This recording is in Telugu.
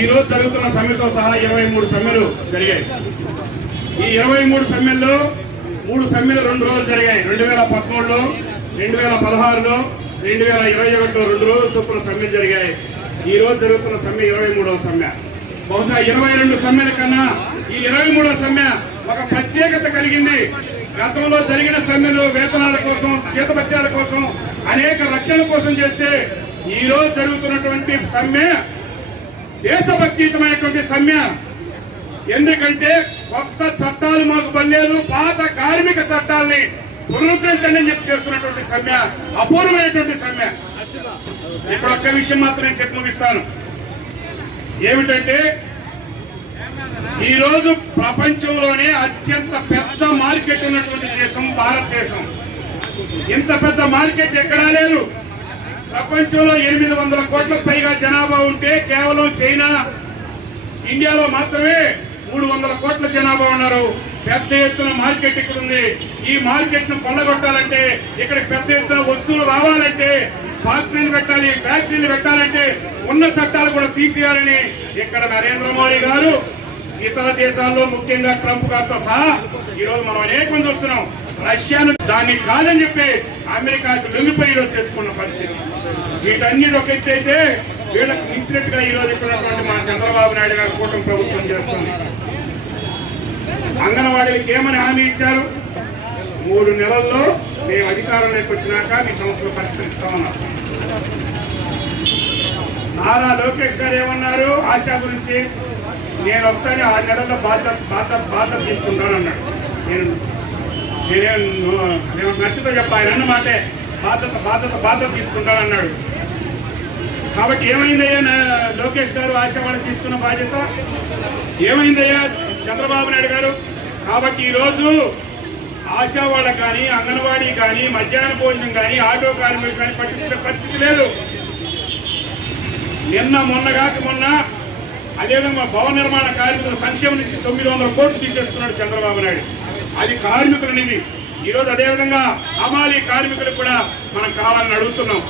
ఈ రోజు జరుగుతున్న సమ్మెతో సహా ఇరవై మూడు సమ్మెలు జరిగాయి. ఈ ఇరవై మూడు సమ్మెల్లో మూడు సమ్మెలు రెండు రోజులు జరిగాయి. రెండు వేల పదమూడులో రెండు వేల పదహారులో రెండు వేల ఇరవై ఒకటిలో రెండు రోజులు చొప్పున సమ్మెలు జరిగాయి. ఈ రోజు జరుగుతున్న సమ్మె ఇరవై మూడవ సమ్మె. బహుశా ఇరవై రెండు సమ్మెల కన్నా ఈ ఇరవై మూడవ సమ్మె ఒక ప్రత్యేకత కలిగింది. గతంలో జరిగిన సమ్మెలు వేతనాల కోసం జీతభత్యాల కోసం అనేక రక్షణ కోసం చేస్తే ఈ రోజు జరుగుతున్నటువంటి సమ్మె దేశభక్తియుతమైనటువంటి సమ్మె. ఎందుకంటే కొత్త చట్టాలు మాకు పనిలేదు పాత కార్మిక చట్టాలని పునరుద్ధరించండి అని చెప్పి చేస్తున్నటువంటి సమ్మె అపూర్వమైనటువంటి సమ్మె. ఇప్పుడు ఒక్క విషయం మాత్రం నేను చెప్పి ముగిస్తాను. ఏమిటంటే ఈరోజు ప్రపంచంలోనే అత్యంత పెద్ద మార్కెట్ ఉన్నటువంటి దేశం భారతదేశం. ఇంత పెద్ద మార్కెట్ ఎక్కడా లేదు. ప్రపంచంలో ఎనిమిది వందల కోట్లకు పైగా జనాభా ఉంటే కేవలం చైనా ఇండియాలో మాత్రమే మూడు వందల కోట్ల జనాభా ఉన్నారు. పెద్ద ఎత్తున మార్కెట్ ఇక్కడ ఉంది. ఈ మార్కెట్ను కొల్లగొట్టాలంటే ఇక్కడ పెద్ద ఎత్తున వస్తువులు రావాలంటే ఫ్యాక్టరీలు పెట్టాలి ఫ్యాక్టరీలు పెట్టాలంటే ఉన్న చట్టాలు కూడా తీసేయాలని ఇక్కడ నరేంద్ర మోడీ గారు ఇతర దేశాల్లో ముఖ్యంగా ట్రంప్ గారితో సహా ఈరోజు మనం అనేక మంది చూస్తున్నాం రష్యాను దాన్ని కాదని చెప్పి అమెరికాకి లొంగిపోయి ఈరోజు తెచ్చుకున్న పరిస్థితి. వీటన్నిటి ఒక ఎత్తు అయితే వీళ్ళకి మించినట్టుగా ఈ రోజు ఇప్పుడున్నటువంటి మన చంద్రబాబు నాయుడు గారు కూటమి ప్రభుత్వం చేస్తుంది. అంగన్వాడీలకు ఏమని హామీ ఇచ్చారు? మూడు నెలల్లో మేము అధికారంలోకి వచ్చినాక మీ సమస్యలు పరిష్కరిస్తామన్నారు. నారా లోకేష్ గారు ఏమన్నారు? ఆశా గురించి నేను వస్తాను ఆరు నెలల్లో బాధ్యత బాధ్యత బాధ్యత తీసుకుంటాను అన్నాడు నేను నేనేం నేను నచ్చితో చెప్ప ఆయన బాధ్యత బాధ్యత బాధ్యత తీసుకుంటాను అన్నాడు కాబట్టి ఏమైందయ్యా? లోకేష్ గారు ఆశావాణి తీసుకున్న బాధ్యత. ఏమైందయ్యా? చంద్రబాబు నాయుడు గారు? కాబట్టి ఈరోజు ఆశా వాళ్ళకి కానీ అంగన్వాడీ కానీ మధ్యాహ్న భోజనం కానీ ఆటో కార్మికులు కానీ పట్టించిన పరిస్థితి లేదు. నిన్న మొన్న కాక మొన్న అదేవిధంగా భవన నిర్మాణ కార్మికుల సంక్షేమం నుంచి తొమ్మిది వందల కోట్లు తీసేస్తున్నాడు చంద్రబాబు నాయుడు. అది కార్మికుల నిధి ఈరోజు అదేవిధంగా అమాలి కార్మికులకు కూడా మనం కావాలని అడుగుతున్నాం.